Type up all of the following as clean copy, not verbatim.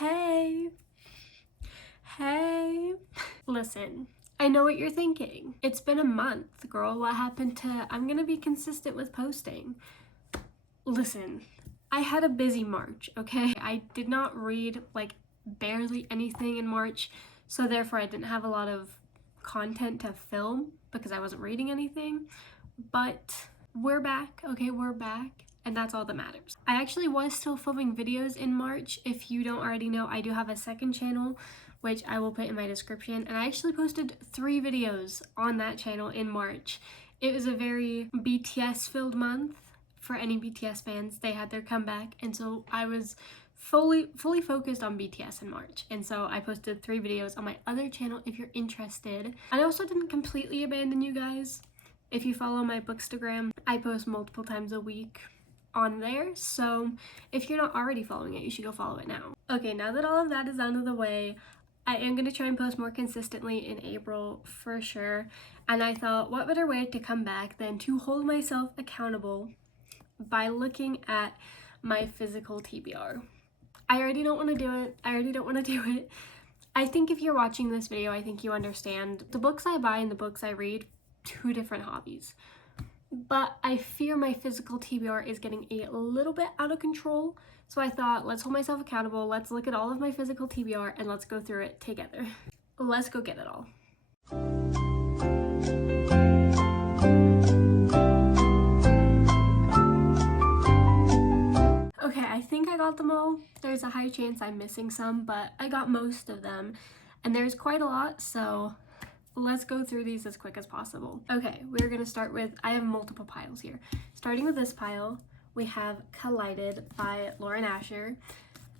Hey. Listen, I know what you're thinking. It's been a month, girl. What happened to I'm gonna be consistent with posting? Listen, I had a busy March, okay? I did not read like barely anything in March, so therefore I didn't have a lot of content to film because I wasn't reading anything. But we're back, okay? We're back. And that's all that matters. I actually was still filming videos in March. If you don't already know, I do have a second channel, which I will put in my description. And I actually posted 3 videos on that channel in March. It was a very BTS-filled month. For any BTS fans, they had their comeback. And so I was fully focused on BTS in March. And so I posted 3 videos on my other channel if you're interested. I also didn't completely abandon you guys. If you follow my Bookstagram, I post multiple times a week on there, so if you're not already following it, you should go follow it now. Okay, now that all of that is out of the way, I am going to try and post more consistently in April for sure, and I thought what better way to come back than to hold myself accountable by looking at my physical TBR. I already don't want to do it. I think if you're watching this video, I think you understand the books I buy and the books I read, 2 different hobbies. But I fear my physical TBR is getting a little bit out of control. So I thought, let's hold myself accountable. Let's look at all of my physical TBR and let's go through it together. Let's go get it all. Okay, I think I got them all. There's a high chance I'm missing some, but I got most of them. And there's quite a lot, so let's go through these as quick as possible. Okay, we're gonna start with, I have multiple piles here. Starting with this pile, we have Collided by Lauren Asher.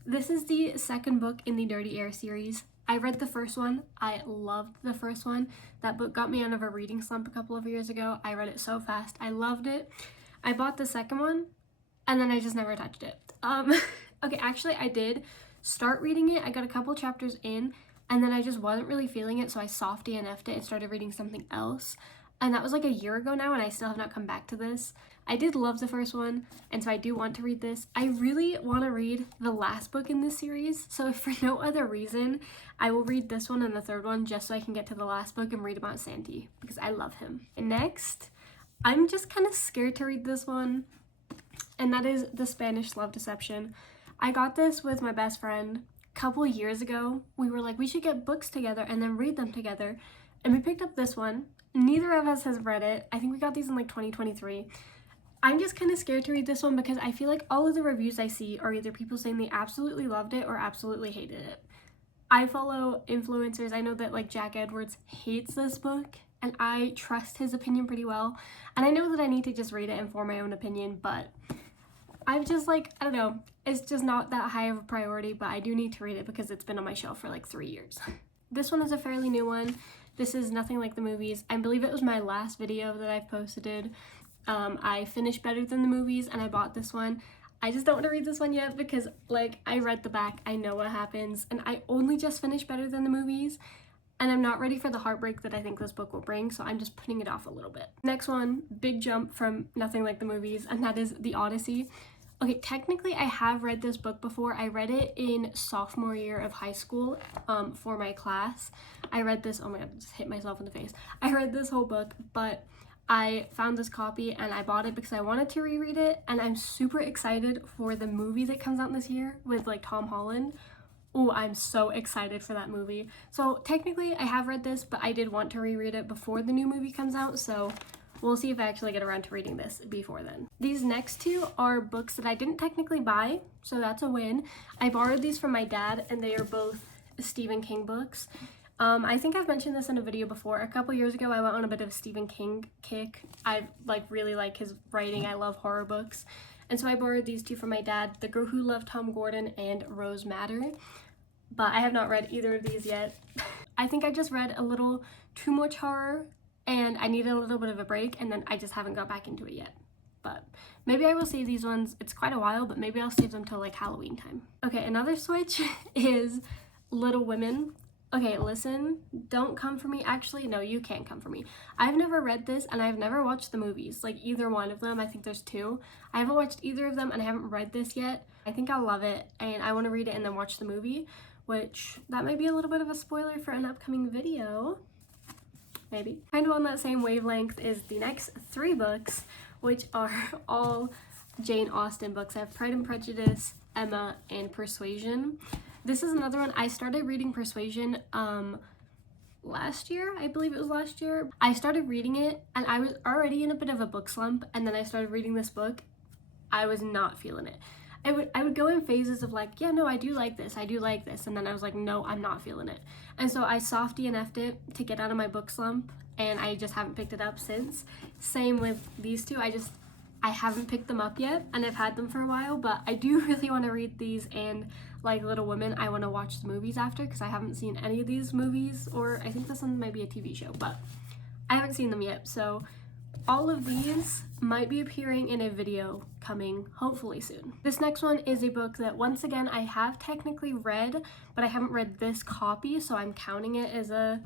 This is the second book in the Dirty Air series. I read the first one. I loved the first one. That book got me out of a reading slump a couple of years ago. I read it so fast. I loved it. I bought the second one, and then I just never touched it. Okay, actually, I did start reading it. I got a couple chapters in, and then I just wasn't really feeling it, so I soft DNF'd it and started reading something else. And that was like a year ago now, and I still have not come back to this. I did love the first one, and so I do want to read this. I really want to read the last book in this series, so if for no other reason, I will read this one and the third one just so I can get to the last book and read about Santi, because I love him. And next, I'm just kind of scared to read this one, and that is The Spanish Love Deception. I got this with my best friend couple years ago. We were like, we should get books together and then read them together, and we picked up this one. Neither of us has read it. I think we got these in like 2023. I'm just kind of scared to read this one because I feel like all of the reviews I see are either people saying they absolutely loved it or absolutely hated it. I follow influencers. I know that like Jack Edwards hates this book, and I trust his opinion pretty well, and I know that I need to just read it and form my own opinion, but I've just like, I don't know, it's just not that high of a priority, but I do need to read it because it's been on my shelf for like 3 years. This one is a fairly new one. This is Nothing Like the Movies. I believe it was my last video that I've posted. I finished Better Than the Movies, and I bought this one. I just don't want to read this one yet because like I read the back, I know what happens, and I only just finished Better Than the Movies, and I'm not ready for the heartbreak that I think this book will bring, so I'm just putting it off a little bit. Next one, big jump from Nothing Like the Movies, and that is The Odyssey. Okay, technically I have read this book before. I read it in sophomore year of high school for my class. I read this, oh my god, I just hit myself in the face. I read this whole book, but I found this copy and I bought it because I wanted to reread it, and I'm super excited for the movie that comes out this year with like Tom Holland. Oh, I'm so excited for that movie. So technically I have read this, but I did want to reread it before the new movie comes out, so we'll see if I actually get around to reading this before then. These next 2 are books that I didn't technically buy, so that's a win. I borrowed these from my dad, and they are both Stephen King books. I think I've mentioned this in a video before. A couple years ago, I went on a bit of a Stephen King kick. I really like his writing. I love horror books. And so I borrowed these 2 from my dad, The Girl Who Loved Tom Gordon and Rose Madder. But I have not read either of these yet. I think I just read a little too much horror, and I needed a little bit of a break, and then I just haven't got back into it yet. But maybe I will save these ones. It's quite a while, but maybe I'll save them till like Halloween time. Okay, another switch is Little Women. Okay, listen, don't come for me. Actually, no, you can't come for me. I've never read this, and I've never watched the movies, like either one of them. I think there's 2. I haven't watched either of them, and I haven't read this yet. I think I'll love it, and I want to read it and then watch the movie, which that might be a little bit of a spoiler for an upcoming video. Maybe. Kind of on that same wavelength is the next 3 books, which are all Jane Austen books. I have Pride and Prejudice, Emma, and Persuasion. This is another one. I started reading Persuasion last year. I believe it was last year. I started reading it and I was already in a bit of a book slump, and then I started reading this book. I was not feeling it. I would go in phases of like, yeah, no, I do like this, and then I was like, no, I'm not feeling it. And so I soft DNF'd it to get out of my book slump, and I just haven't picked it up since. Same with these 2. I haven't picked them up yet, and I've had them for a while, but I do really want to read these, and like Little Women, I want to watch the movies after, because I haven't seen any of these movies, or I think this one might be a TV show, but I haven't seen them yet. So all of these might be appearing in a video coming hopefully soon. This next one is a book that, once again, I have technically read, but I haven't read this copy, so I'm counting it as a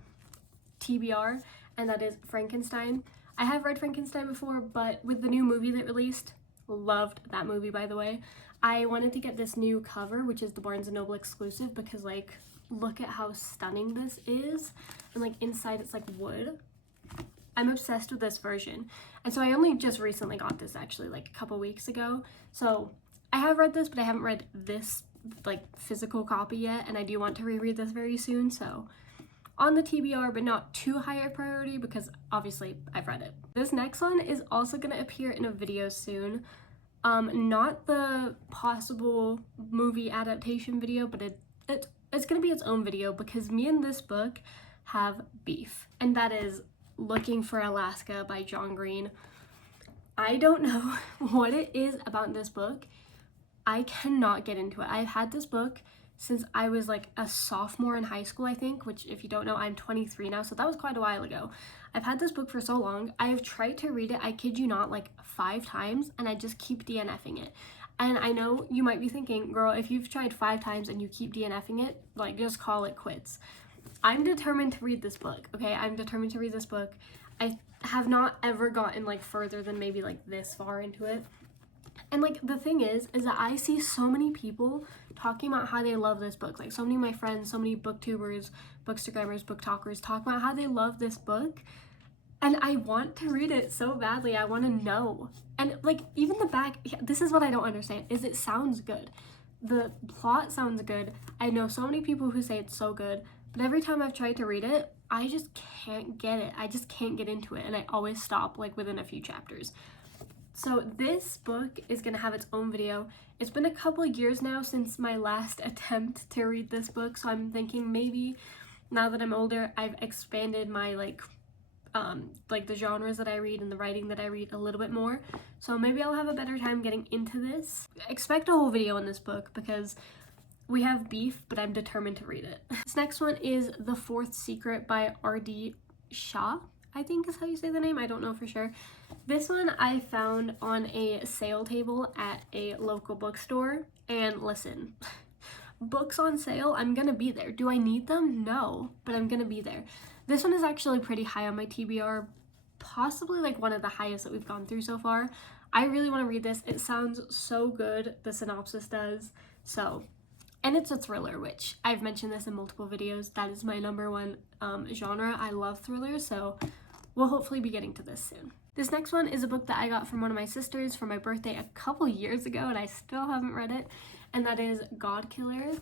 TBR, and that is Frankenstein. I have read Frankenstein before, but with the new movie that released, loved that movie, by the way. I wanted to get this new cover, which is the Barnes & Noble exclusive, because like, look at how stunning this is, and like inside it's like wood. I'm obsessed with this version. And so I only just recently got this, actually, like a couple weeks ago. So I have read this, but I haven't read this like physical copy yet, and I do want to reread this very soon. So on the TBR, but not too high a priority, because obviously I've read it. This next one is also going to appear in a video soon. Not the possible movie adaptation video, but it's going to be its own video, because me and this book have beef, and that is Looking for Alaska by John Green. I don't know what it is about this book. I cannot get into it. I've had this book since I was like a sophomore in high school, I think, which, if you don't know, I'm 23 now, so that was quite a while ago. I've had this book for so long. I have tried to read it, I kid you not, like 5 times, and I just keep DNFing it. And I know you might be thinking, girl, if you've tried 5 times and you keep DNFing it, like, just call it quits. I'm determined to read this book, okay? I'm determined to read this book. I have not ever gotten like further than maybe like this far into it. And like, the thing is that I see so many people talking about how they love this book. Like, so many of my friends, so many booktubers, bookstagrammers, book talkers talk about how they love this book. And I want to read it so badly. I want to know. And like, even the back, this is what I don't understand, is it sounds good. The plot sounds good. I know so many people who say it's so good, but every time I've tried to read it, I just can't get it. I just can't get into it, and I always stop like within a few chapters. So this book is gonna have its own video. It's been a couple years now since my last attempt to read this book, so I'm thinking maybe now that I'm older, I've expanded my like the genres that I read and the writing that I read a little bit more. So maybe I'll have a better time getting into this. Expect a whole video on this book, because we have beef, but I'm determined to read it. This next one is The Fourth Secret by R.D. Shah, I think is how you say the name. I don't know for sure. This one I found on a sale table at a local bookstore, and listen, books on sale, I'm gonna be there. Do I need them? No, but I'm gonna be there. This one is actually pretty high on my TBR, possibly like one of the highest that we've gone through so far. I really want to read this. It sounds so good, the synopsis does. So, and it's a thriller, which I've mentioned this in multiple videos. That is my number one genre. I love thrillers, so we'll hopefully be getting to this soon. This next one is a book that I got from one of my sisters for my birthday a couple years ago, and I still haven't read it, and that is God Killer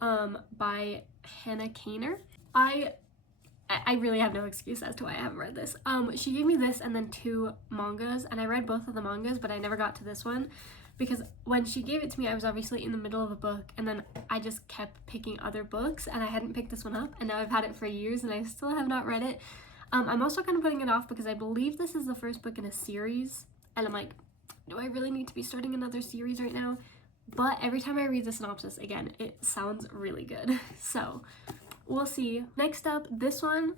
by Hannah Kaner. I really have no excuse as to why I haven't read this. She gave me this and then 2 mangas, and I read both of the mangas, but I never got to this one, because when she gave it to me, I was obviously in the middle of a book, and then I just kept picking other books, and I hadn't picked this one up, and now I've had it for years, and I still have not read it. I'm also kind of putting it off because I believe this is the first book in a series, and I'm like, do I really need to be starting another series right now? But every time I read the synopsis, again, it sounds really good. So we'll see. Next up, this one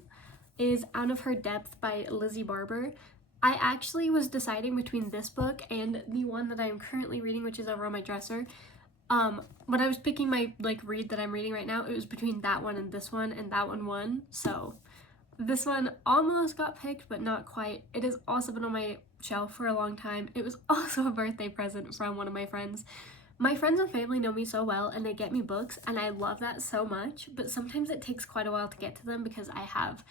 is Out of Her Depth by Lizzie Barber. I actually was deciding between this book and the one that I am currently reading, which is over on my dresser. When I was picking my read that I'm reading right now, it was between that one, and that one won. So this one almost got picked, but not quite. It has also been on my shelf for a long time. It was also a birthday present from one of my friends, My friends and family know me so well and they get me books and I love that so much, but sometimes it takes quite a while to get to them because I have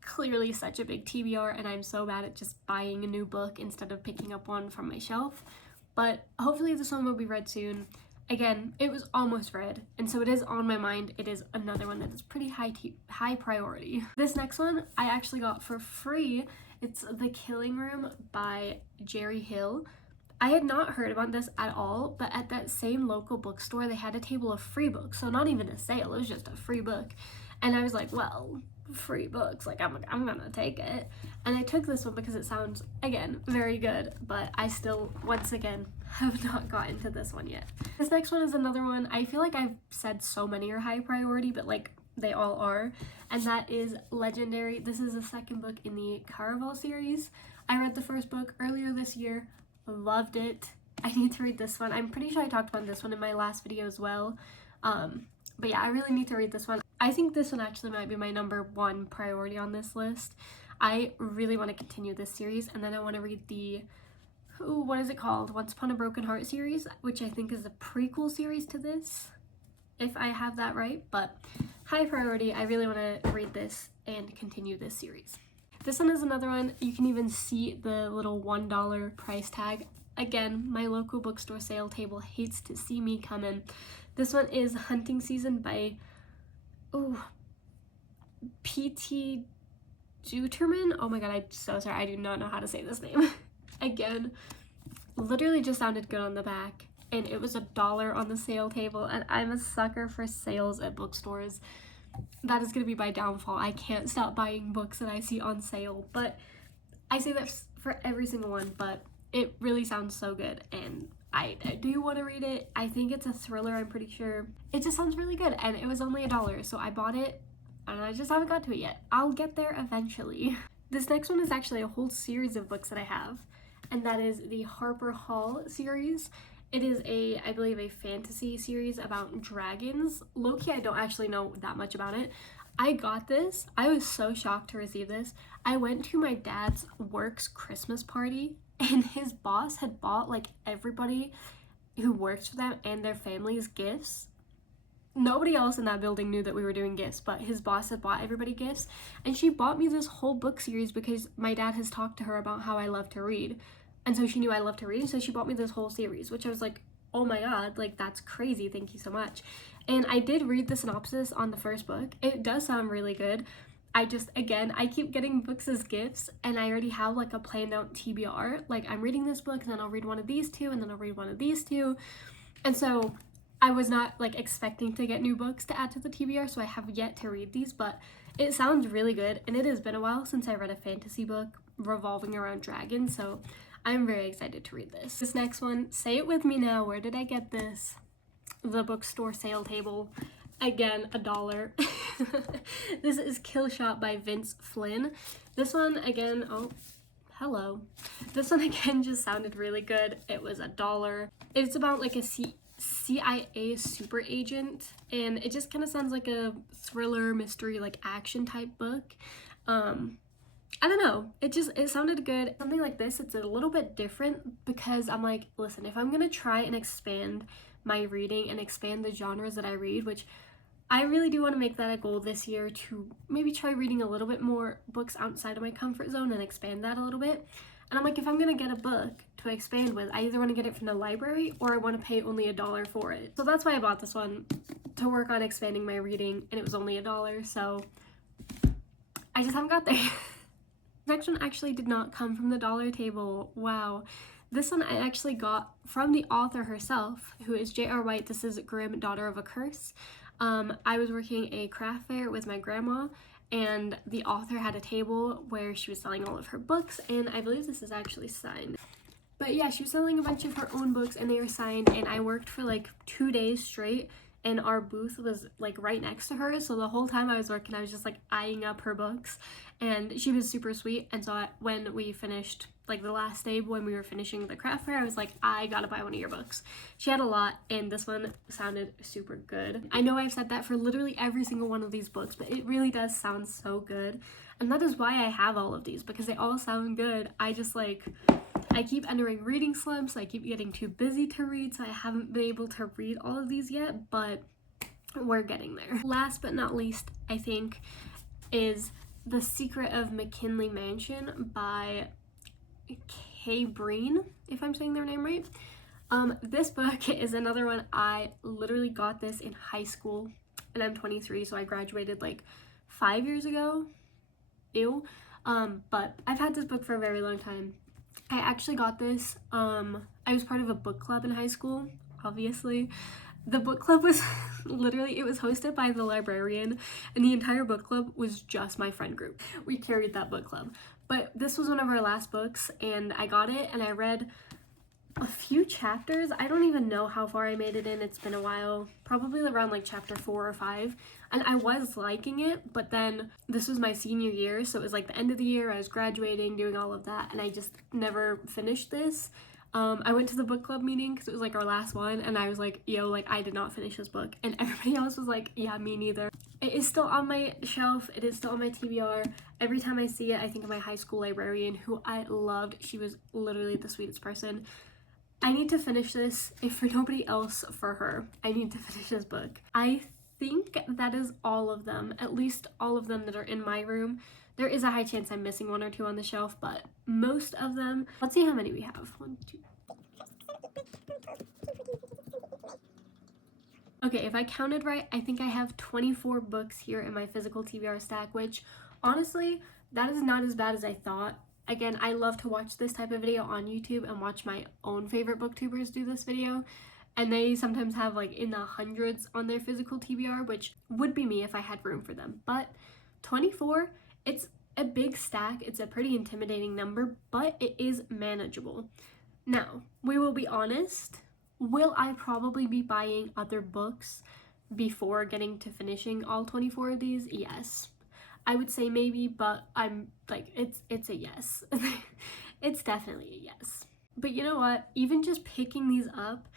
clearly such a big TBR and I'm so bad at just buying a new book instead of picking up one from my shelf. But hopefully this one will be read soon. Again, it was almost read, and so it is on my mind. It is another one that is pretty high priority. This next one I actually got for free. It's The Killing Room by Jerry Hill. I had not heard about this at all, but at that same local bookstore, they had a table of free books. So not even a sale, it was just a free book. And I was like, well, free books, like I'm gonna take it. And I took this one because it sounds, again, very good, but I still, once again, have not gotten to this one yet. This next one is another one. I feel like I've said so many are high priority, but like they all are, and that is Legendary. This is the second book in the Caraval series. I read the first book earlier this year, loved it. I need to read this one. I'm pretty sure I talked about this one in my last video as well. But yeah, I really need to read this one. I think this one actually might be my #1 priority on this list. I really want to continue this series, and then I want to read the, what is it called? Once Upon a Broken Heart series, which I think is a prequel series to this, if I have that right. But high priority, I really want to read this and continue this series. This one is another one. You can even see the little $1 price tag. Again, my local bookstore sale table hates to see me come in. This one is Hunting Season by P.T. Juterman. Oh my god, I'm so sorry. I do not know how to say this name. Again, literally just sounded good on the back, and it was $1 on the sale table, and I'm a sucker for sales at bookstores. That is going to be my downfall. I can't stop buying books that I see on sale, but I say that for every single one, but it really sounds so good, and I do want to read it. I think it's a thriller, I'm pretty sure. It just sounds really good, and it was only $1, so I bought it, and I just haven't got to it yet. I'll get there eventually. This next one is actually a whole series of books that I have, and that is the Harper Hall series. It is I believe a fantasy series about dragons. Low-key, I don't actually know that much about it. I got this. I was so shocked to receive this. I went to my dad's work's Christmas party, and his boss had bought like everybody who works for them and their families gifts. Nobody else in that building knew that we were doing gifts, but his boss had bought everybody gifts, and she bought me this whole book series because my dad has talked to her about how I love to read. And so she knew I loved to read, so she bought me this whole series, which I was like, oh my god, like that's crazy, thank you so much. And I did read the synopsis on the first book. It does sound really good. I keep getting books as gifts, and I already have like a planned out TBR. Like I'm reading this book, and then I'll read one of these two, and then I'll read one of these two. And so I was not like expecting to get new books to add to the TBR, so I have yet to read these, but it sounds really good, and it has been a while since I read a fantasy book revolving around dragons, so I'm very excited to read this. This next one, say it with me now, where did I get this? The bookstore sale table. Again, $1. This is Kill Shot by Vince Flynn. This one, again, oh, hello. This one, again, just sounded really good. It was $1. It's about like a CIA super agent, and it just kind of sounds like a thriller, mystery, like action type book. I don't know, it sounded good. Something like this, it's a little bit different because I'm like, listen, if I'm gonna try and expand my reading and expand the genres that I read, which I really do want to make that a goal this year, to maybe try reading a little bit more books outside of my comfort zone and expand that a little bit. And I'm like, if I'm gonna get a book to expand with, I either want to get it from the library or I want to pay only $1 for it. So that's why I bought this one, to work on expanding my reading, and it was only $1, so I just haven't got there. Next one actually did not come from the dollar table. Wow. This one I actually got from the author herself, who is J.R. White. This is Grimm, Daughter of a Curse. I was working a craft fair with my grandma, and the author had a table where she was selling all of her books, and I believe this is actually signed. But yeah, she was selling a bunch of her own books, and they were signed, and I worked for like 2 days straight, and our booth was like right next to her, so the whole time I was working I was just like eyeing up her books, and she was super sweet. And so when we finished, like the last day when we were finishing the craft fair, I was like, I gotta buy one of your books. She had a lot, and this one sounded super good. I know I've said that for literally every single one of these books, but it really does sound so good, and that is why I have all of these, because they all sound good. I just like, I keep entering reading slumps, I keep getting too busy to read, so I haven't been able to read all of these yet, but we're getting there. Last but not least, I think, is The Secret of McKinley Mansion by Kay Breen, if I'm saying their name right. This book is another one. I literally got this in high school, and I'm 23, so I graduated like 5 years ago. Ew. But I've had this book for a very long time. I actually got this, I was part of a book club in high school, obviously. The book club was literally, it was hosted by the librarian, and the entire book club was just my friend group. We carried that book club. But this was one of our last books, and I got it, and I read a few chapters. I don't even know how far I made it in. It's been a while, probably around like chapter 4 or 5, and I was liking it, but then this was my senior year, so it was like the end of the year. I was graduating, doing all of that, and I just never finished this. I went to the book club meeting because it was like our last one, and I was like, yo, like I did not finish this book, and everybody else was like, yeah, me neither. It is still on my shelf, it is still on my TBR. Every time I see it, I think of my high school librarian, who I loved. She was literally the sweetest person. I need to finish this, if for nobody else, for her. I need to finish this book. I think that is all of them, at least all of them that are in my room. There is a high chance I'm missing 1 or 2 on the shelf, but most of them, let's see how many we have. 1, 2. Okay, if I counted right, I think I have 24 books here in my physical TBR stack, which honestly, that is not as bad as I thought. Again, I love to watch this type of video on YouTube and watch my own favorite booktubers do this video, and they sometimes have like in the hundreds on their physical TBR, which would be me if I had room for them. But 24, it's a big stack, it's a pretty intimidating number, but it is manageable. Now, we will be honest, will I probably be buying other books before getting to finishing all 24 of these? Yes. I would say maybe, but I'm like, it's a yes. It's definitely a yes. But you know what? Even just picking these up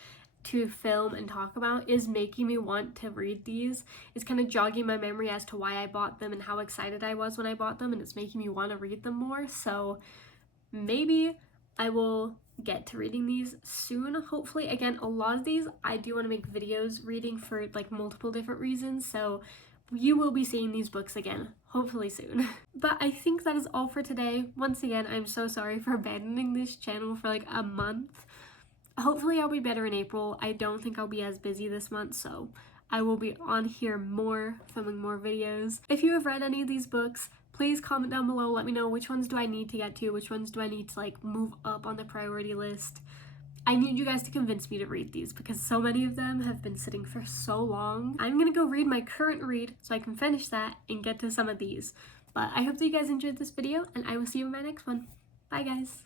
to film and talk about is making me want to read these. It's kind of jogging my memory as to why I bought them and how excited I was when I bought them, and it's making me want to read them more. So maybe I will get to reading these soon, hopefully. Again, a lot of these I do want to make videos reading for like multiple different reasons, so you will be seeing these books again, hopefully soon. But I think that is all for today. Once again, I'm so sorry for abandoning this channel for like a month. Hopefully I'll be better in April. I don't think I'll be as busy this month, so I will be on here more, filming more videos. If you have read any of these books, please comment down below. Let me know which ones do I need to get to, which ones do I need to like move up on the priority list. I need you guys to convince me to read these because so many of them have been sitting for so long. I'm gonna go read my current read so I can finish that and get to some of these. But I hope that you guys enjoyed this video, and I will see you in my next one. Bye guys!